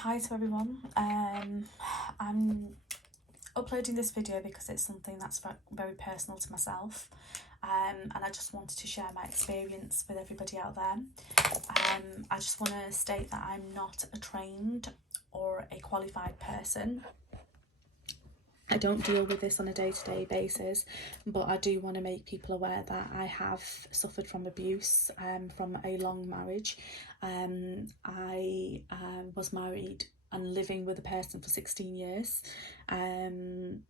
Hi to everyone. I'm uploading this video because it's something that's very personal to myself, and I just wanted to share my experience with everybody out there. I just want to state that I'm not a trained or a qualified person. I don't deal with this on a day-to-day basis, but I do want to make people aware that I have suffered from abuse from a long marriage. I was married and living with a person for 16 years, and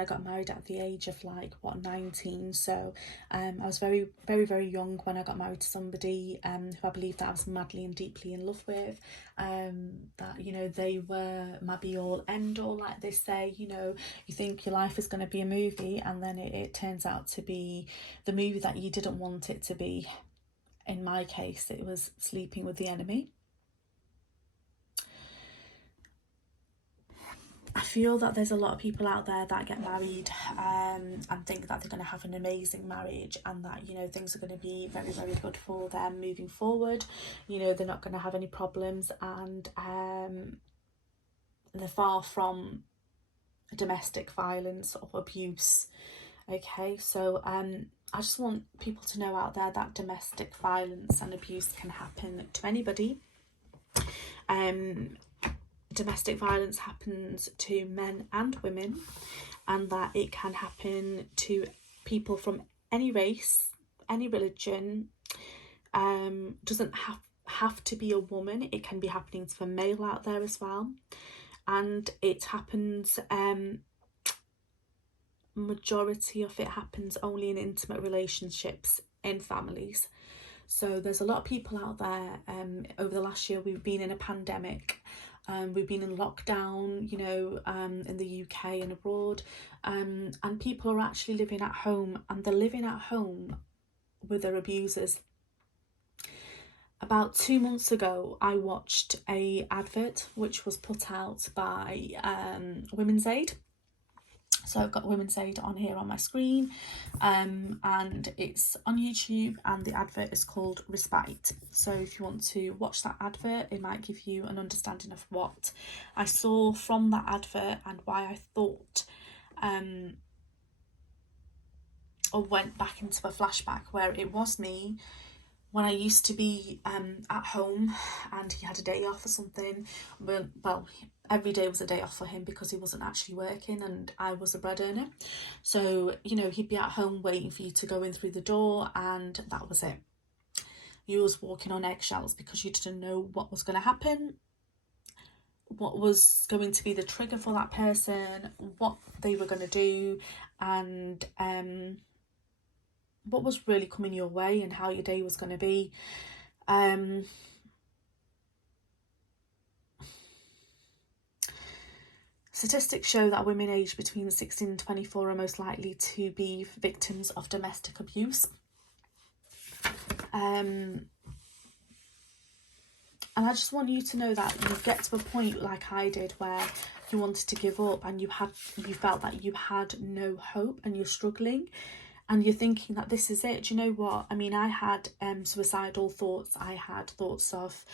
I got married at the age of 19, so I was very young when I got married to somebody who I believe that I was madly and deeply in love with, that they were my be all end all, like they say. You think your life is going to be a movie, and then it turns out to be the movie that you didn't want it to be. In my case, it was sleeping with the enemy. I feel that there's a lot of people out there that get married and think that they're going to have an amazing marriage, and that things are going to be very good for them moving forward. They're not going to have any problems, and they're far from domestic violence or abuse. Okay, so I just want people to know out there that domestic violence and abuse can happen to anybody. Domestic violence happens to men and women, and that it can happen to people from any race, any religion. Doesn't have to be a woman. It can be happening to a male out there as well, and it happens. Majority of it happens only in intimate relationships in families. So there's a lot of people out there. Over the last year, we've been in a pandemic. We've been in lockdown, in the UK and abroad, and people are actually living at home, and they're living at home with their abusers. About 2 months ago, I watched a advert which was put out by Women's Aid. So I've got Women's Aid on here on my screen, and it's on YouTube, and the advert is called Respite. So if you want to watch that advert, it might give you an understanding of what I saw from that advert and why I thought or went back into a flashback where it was me when I used to be at home, and he had a day off or something. Well, every day was a day off for him because he wasn't actually working and I was a bread earner. So, he'd be at home waiting for you to go in through the door, and that was it. You was walking on eggshells because you didn't know what was going to happen, what was going to be the trigger for that person, what they were going to do, and what was really coming your way and how your day was going to be. Statistics show that women aged between 16 and 24 are most likely to be victims of domestic abuse. And I just want you to know that you get to a point like I did where you wanted to give up, and you felt that you had no hope, and you're struggling, and you're thinking that this is it. Do you know what? I mean, I had suicidal thoughts. I had thoughts of,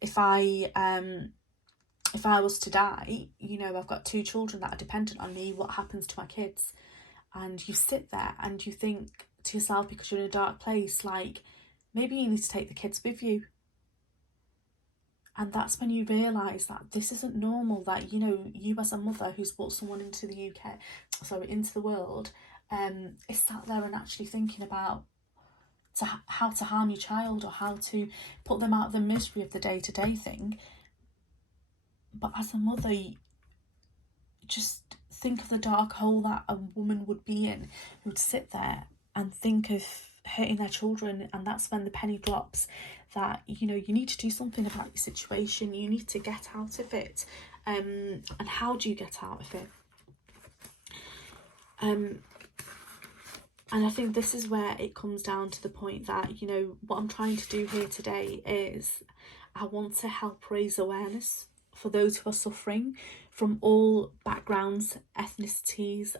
if I was to die, I've got 2 children that are dependent on me, what happens to my kids? And you sit there and you think to yourself, because you're in a dark place, like, maybe you need to take the kids with you. And that's when you realise that this isn't normal, that, you as a mother who's brought someone into the world, is sat there and actually thinking about how to harm your child, or how to put them out of the misery of the day-to-day thing. But as a mother, just think of the dark hole that a woman would be in, who would sit there and think of hurting their children. And that's when the penny drops that, you need to do something about your situation. You need to get out of it. And how do you get out of it? And I think this is where it comes down to the point that, what I'm trying to do here today is I want to help raise awareness for those who are suffering from all backgrounds, ethnicities,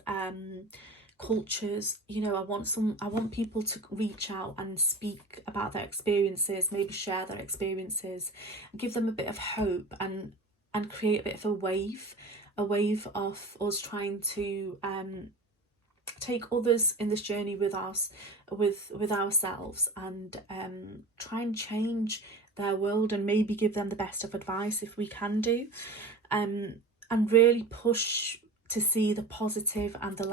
cultures. You know, I want people to reach out and speak about their experiences, maybe share their experiences, give them a bit of hope, and create a bit of a wave of us trying to take others in this journey with us, with ourselves, and try and change their world, and maybe give them the best of advice if we can do, and really push to see the positivity and the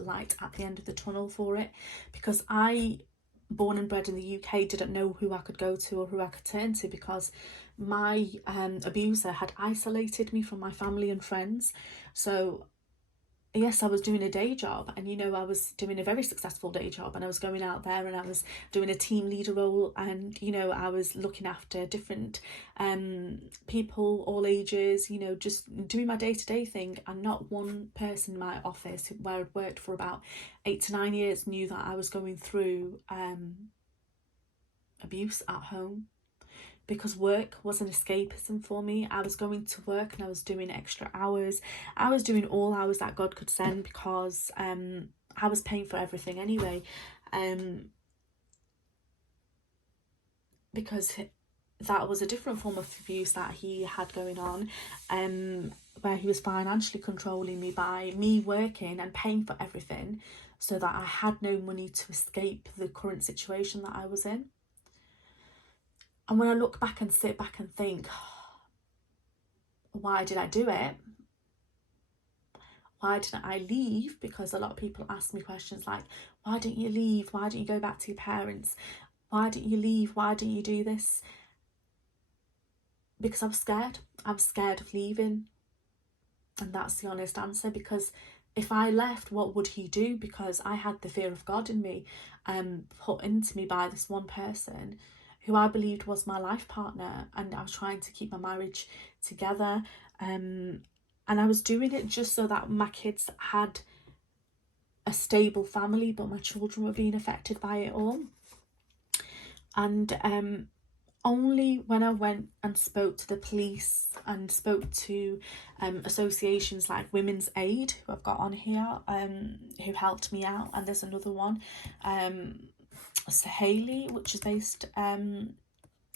light at the end of the tunnel for it. Because I, born and bred in the UK, didn't know who I could go to or who I could turn to, because my abuser had isolated me from my family and friends. So yes, I was doing a day job, and you know, I was doing a very successful day job, and I was going out there and I was doing a team leader role, and you know, I was looking after different people, all ages, you know, just doing my day-to-day thing. And not one person in my office, where I'd worked for about 8 to 9 years, knew that I was going through abuse at home. Because work was an escapism for me. I was going to work and I was doing extra hours. I was doing all hours that God could send, because I was paying for everything anyway. Because that was a different form of abuse that he had going on, where he was financially controlling me by me working and paying for everything, so that I had no money to escape the current situation that I was in. And when I look back and sit back and think, why did I do it? Why didn't I leave? Because a lot of people ask me questions like, why didn't you leave? Why didn't you go back to your parents? Why didn't you leave? Why didn't you do this? Because I was scared. I was scared of leaving. And that's the honest answer. Because if I left, what would he do? Because I had the fear of God in me, put into me by this one person who I believed was my life partner, and I was trying to keep my marriage together, and I was doing it just so that my kids had a stable family, but my children were being affected by it all. And only when I went and spoke to the police and spoke to associations like Women's Aid, who I've got on here, who helped me out, and there's another one, Haley, which is based in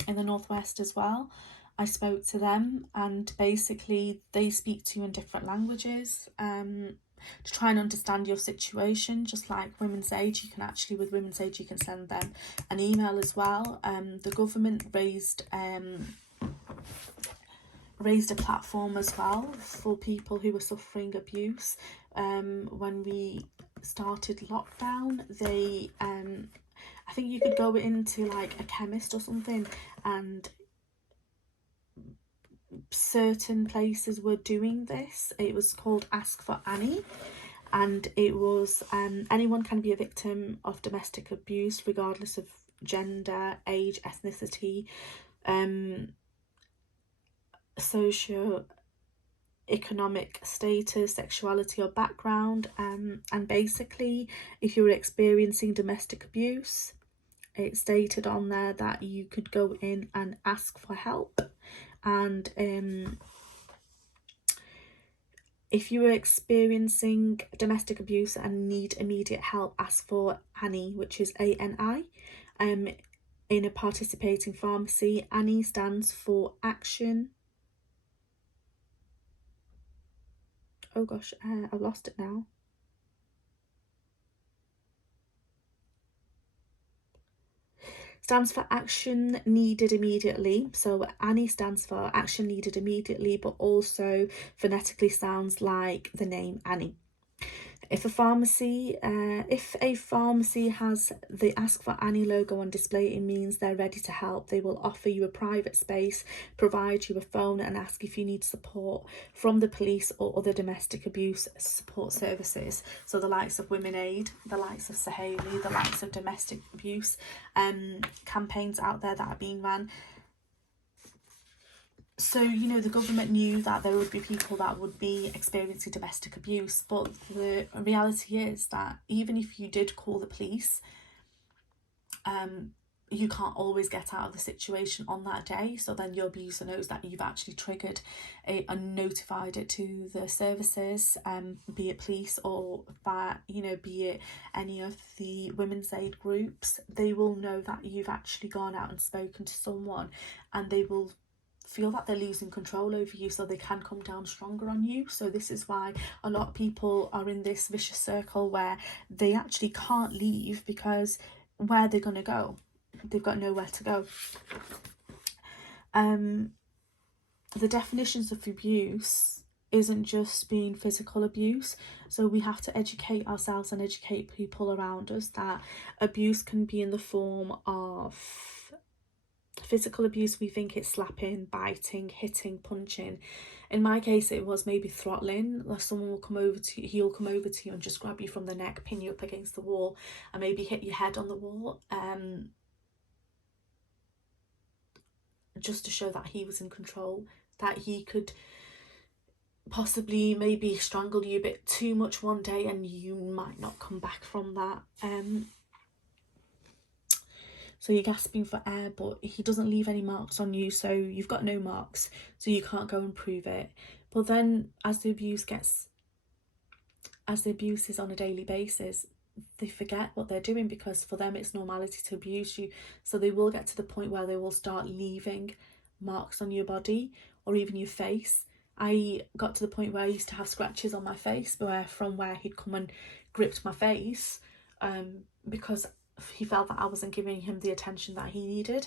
the northwest as well. I spoke to them, and basically they speak to you in different languages to try and understand your situation. Just like Women's Aid, you can actually, with Women's Aid, you can send them an email as well. The government raised a platform as well for people who were suffering abuse. When we started lockdown, they I think you could go into like a chemist or something, and certain places were doing this. It was called Ask for Annie, and it was anyone can be a victim of domestic abuse regardless of gender, age, ethnicity, socio-economic status, sexuality or background, and basically if you were experiencing domestic abuse, it stated on there that you could go in and ask for help. And if you were experiencing domestic abuse and need immediate help, ask for Annie, which is ANI. In a participating pharmacy, Annie stands for action. Oh gosh, I've lost it now. Stands for action needed immediately. So Annie stands for action needed immediately, but also phonetically sounds like the name Annie. If a pharmacy has the Ask for Annie logo on display, it means they're ready to help. They will offer you a private space, provide you a phone, and ask if you need support from the police or other domestic abuse support services. So the likes of Women Aid, the likes of Haley, the likes of domestic abuse campaigns out there that are being run. So, you know, the government knew that there would be people that would be experiencing domestic abuse, but the reality is that even if you did call the police, you can't always get out of the situation on that day. So then your abuser knows that you've actually triggered it and notified it to the services, be it police or by, you know, be it any of the women's aid groups. They will know that you've actually gone out and spoken to someone, and they will feel that they're losing control over you, so they can come down stronger on you. So this is why a lot of people are in this vicious circle where they actually can't leave, because where they're going to go, they've got nowhere to go. The definitions of abuse isn't just being physical abuse, so we have to educate ourselves and educate people around us that abuse can be in the form of physical abuse. We think it's slapping, biting, hitting, punching. In my case, it was maybe throttling. Like someone will come over to you, he'll come over to you and just grab you from the neck, pin you up against the wall, and maybe hit your head on the wall, just to show that he was in control, that he could possibly maybe strangle you a bit too much one day and you might not come back from that. So you're gasping for air, but he doesn't leave any marks on you, so you've got no marks, so you can't go and prove it. But then as the abuse is on a daily basis, they forget what they're doing, because for them it's normality to abuse you. So they will get to the point where they will start leaving marks on your body or even your face. I got to the point where I used to have scratches on my face from where he'd come and gripped my face, because he felt that I wasn't giving him the attention that he needed,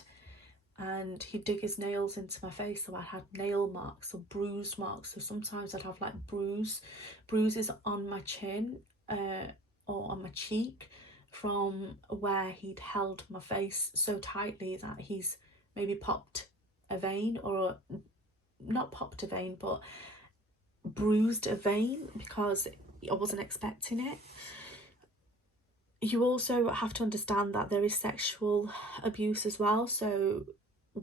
and he'd dig his nails into my face, so I had nail marks or bruised marks. So sometimes I'd have like bruises on my chin or on my cheek from where he'd held my face so tightly that he's maybe popped a vein, or not popped a vein but bruised a vein, because I wasn't expecting it. You also have to understand that there is sexual abuse as well. So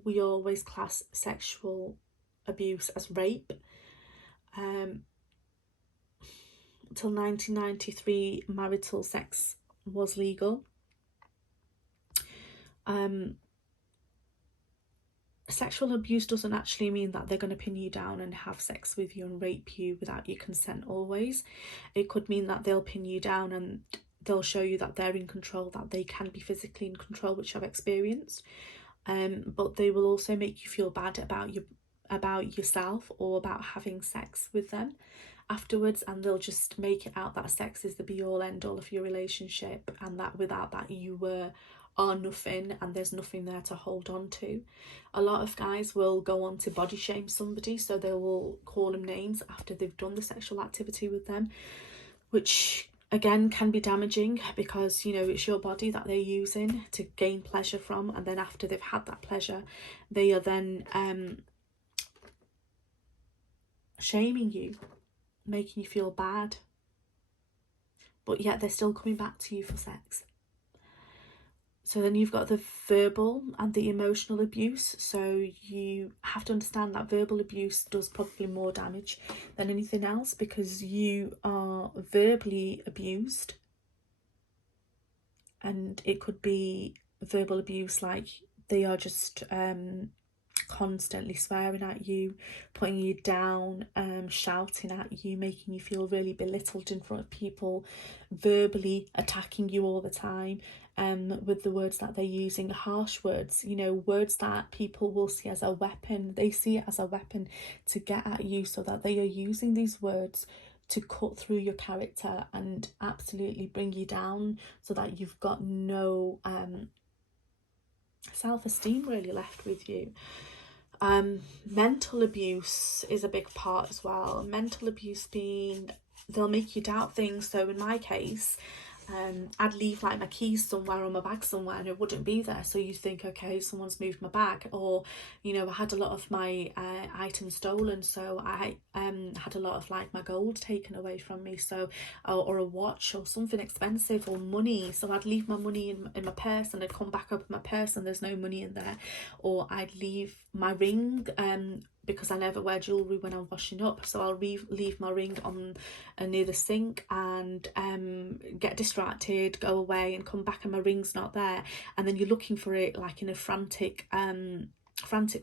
we always class sexual abuse as rape. Until 1993, marital sex was legal. Sexual abuse doesn't actually mean that they're going to pin you down and have sex with you and rape you without your consent always. It could mean that they'll pin you down and they'll show you that they're in control, that they can be physically in control, which I've experienced. But they will also make you feel bad about yourself or about having sex with them afterwards, and they'll just make it out that sex is the be all end all of your relationship, and that without that you are nothing and there's nothing there to hold on to. A lot of guys will go on to body shame somebody, so they will call them names after they've done the sexual activity with them, which again can be damaging, because you know it's your body that they're using to gain pleasure from, and then after they've had that pleasure they are then shaming you, making you feel bad, but yet they're still coming back to you for sex. So then you've got the verbal and the emotional abuse. So you have to understand that verbal abuse does probably more damage than anything else, because you are verbally abused, and it could be verbal abuse like they are just constantly swearing at you, putting you down, shouting at you, making you feel really belittled in front of people, verbally attacking you all the time, with the words that they're using, harsh words, you know, words that people will see as a weapon. They see it as a weapon to get at you, so that they are using these words to cut through your character and absolutely bring you down, so that you've got no self-esteem really left with you. Mental abuse is a big part as well. Mental abuse being they'll make you doubt things. So in my case, I'd leave like my keys somewhere or my bag somewhere and it wouldn't be there, so you think, okay, someone's moved my bag. Or you know, I had a lot of my items stolen, so I had a lot of like my gold taken away from me, so or a watch or something expensive, or money. So I'd leave my money in my purse, and I'd come back up in my purse and there's no money in there. Or I'd leave my ring because I never wear jewellery when I'm washing up, so I'll leave my ring on near the sink and get distracted, go away and come back and my ring's not there, and then you're looking for it like in a frantic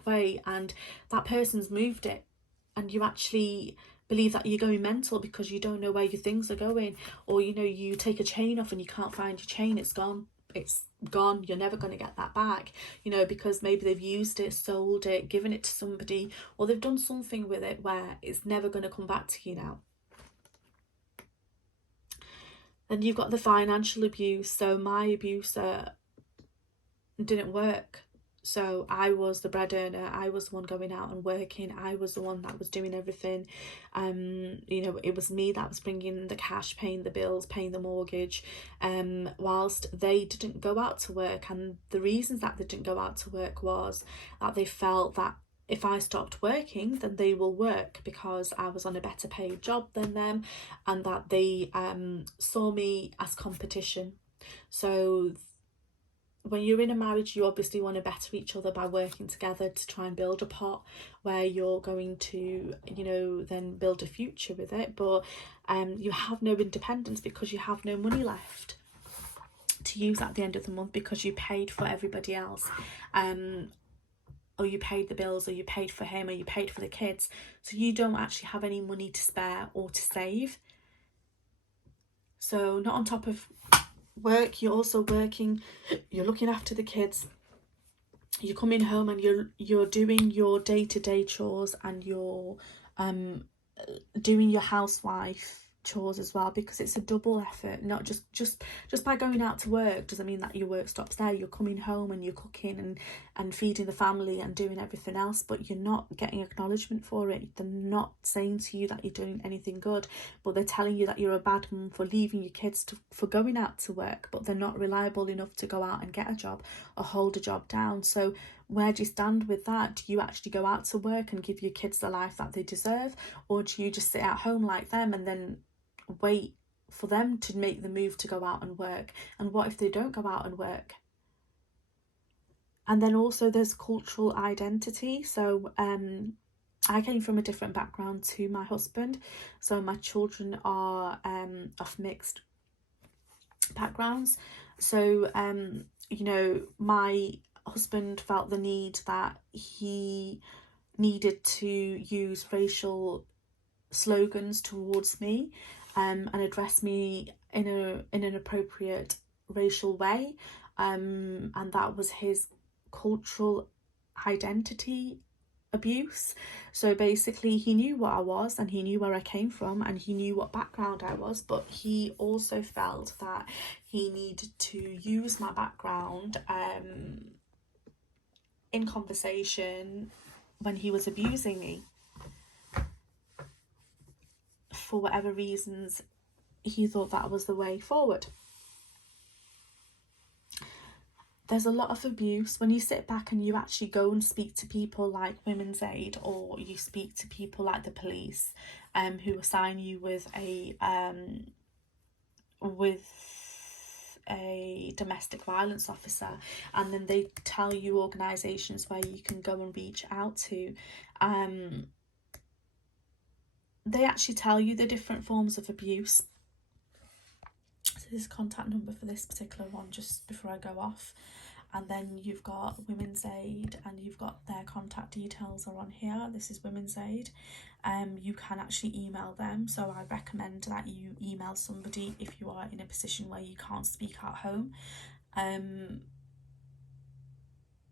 way, and that person's moved it, and you actually believe that you're going mental because you don't know where your things are going. Or, you know, you take a chain off and you can't find your chain, it's gone, you're never going to get that back, you know, because maybe they've used it, sold it, given it to somebody, or they've done something with it where it's never going to come back to you now. Then you've got the financial abuse. So my abuser didn't work, so I was the bread earner, I was the one going out and working, I was the one that was doing everything. You know, it was me that was bringing the cash, paying the bills, paying the mortgage, whilst they didn't go out to work. And the reasons that they didn't go out to work was that they felt that if I stopped working, then they will work because I was on a better paid job than them, and that they saw me as competition. So when you're in a marriage, you obviously want to better each other by working together to try and build a pot where you're going to, you know, then build a future with it. But you have no independence because you have no money left to use at the end of the month because you paid for everybody else, or you paid the bills, or you paid for him, or you paid for the kids. So you don't actually have any money to spare or to save. So not on top of work, you're also working, you're looking after the kids, you're coming home and you're doing your day-to-day chores, and you're doing your housewife chores as well, because it's a double effort. Not just by going out to work doesn't mean that your work stops there. You're coming home and you're cooking and feeding the family and doing everything else, but you're not getting acknowledgement for it. They're not saying to you that you're doing anything good, but they're telling you that you're a bad mum for leaving your kids for going out to work, but they're not reliable enough to go out and get a job or hold a job down. So where do you stand with that? Do you actually go out to work and give your kids the life that they deserve, or do you just sit at home like them and then wait for them to make the move to go out and work? And what if they don't go out and work? And then also there's cultural identity. So I came from a different background to my husband, so my children are of mixed backgrounds. So you know, my husband felt the need that he needed to use racial slogans towards me, and address me in an appropriate racial way, and that was his cultural identity abuse. So basically he knew what I was, and he knew where I came from, and he knew what background I was, but he also felt that he needed to use my background in conversation when he was abusing me. For whatever reasons, he thought that was the way forward. There's a lot of abuse when you sit back and you actually go and speak to people like Women's Aid, or you speak to people like the police, who assign you with a domestic violence officer, and then they tell you organisations where you can go and reach out to. They actually tell you the different forms of abuse. So this contact number for this particular one, just before I go off, and then you've got Women's Aid, and you've got their contact details are on here. This is Women's Aid. You can actually email them, so I recommend that you email somebody if you are in a position where you can't speak at home.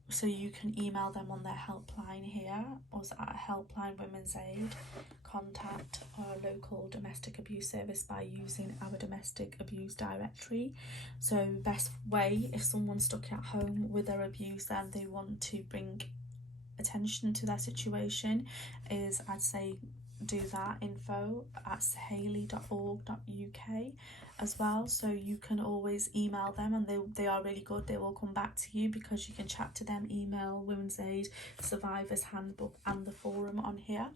So you can email them on their helpline here, or at Helpline Women's Aid. Contact our local domestic abuse service by using our domestic abuse directory. So best way, if someone's stuck at home with their abuser and they want to bring attention to their situation, is I'd say do that info at sahaley.org.uk as well. So you can always email them, and they are really good. They will come back to you because you can chat to them, email Women's Aid, Survivors Handbook and the forum on here.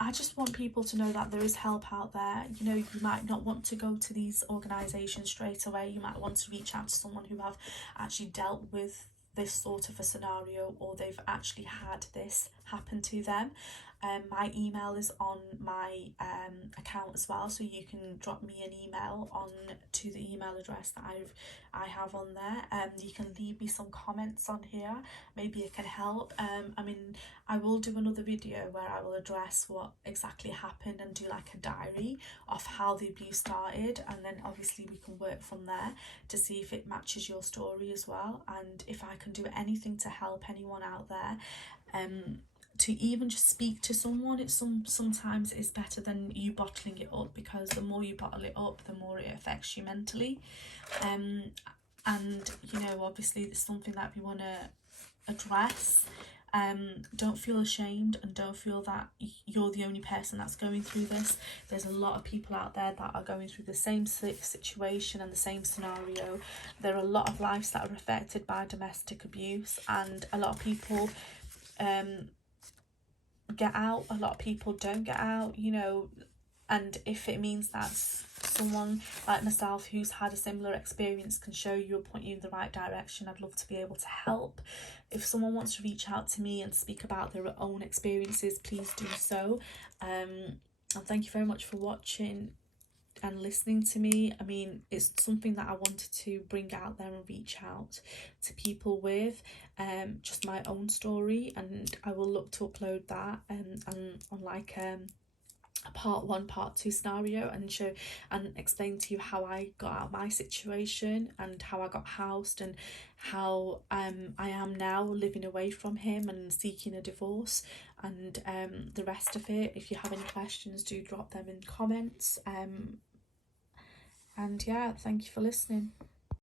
I just want people to know that there is help out there. You know, you might not want to go to these organisations straight away. You might want to reach out to someone who have actually dealt with this sort of a scenario, or they've actually had this happen to them. My email is on my account as well, so you can drop me an email on to the email address that I have on there. You can leave me some comments on here, maybe it can help. I mean, I will do another video where I will address what exactly happened and do like a diary of how the abuse started, and then obviously we can work from there to see if it matches your story as well, and if I can do anything to help anyone out there. To even just speak to someone, it's sometimes is better than you bottling it up, because the more you bottle it up, the more it affects you mentally. And you know, obviously it's something that we want to address. Don't feel ashamed, and don't feel that you're the only person that's going through this. There's a lot of people out there that are going through the same situation and the same scenario. There are a lot of lives that are affected by domestic abuse, and a lot of people get out, a lot of people don't get out, you know. And if it means that someone like myself who's had a similar experience can show you or point you in the right direction, I'd love to be able to help. If someone wants to reach out to me and speak about their own experiences, please do so. And thank you very much for watching and listening to me. I mean, it's something that I wanted to bring out there and reach out to people with, just my own story, and I will look to upload that and on like a part 1 part 2 scenario, and show and explain to you how I got out of my situation and how I got housed, and how I am now living away from him and seeking a divorce, and the rest of it. If you have any questions, do drop them in comments. And yeah, thank you for listening.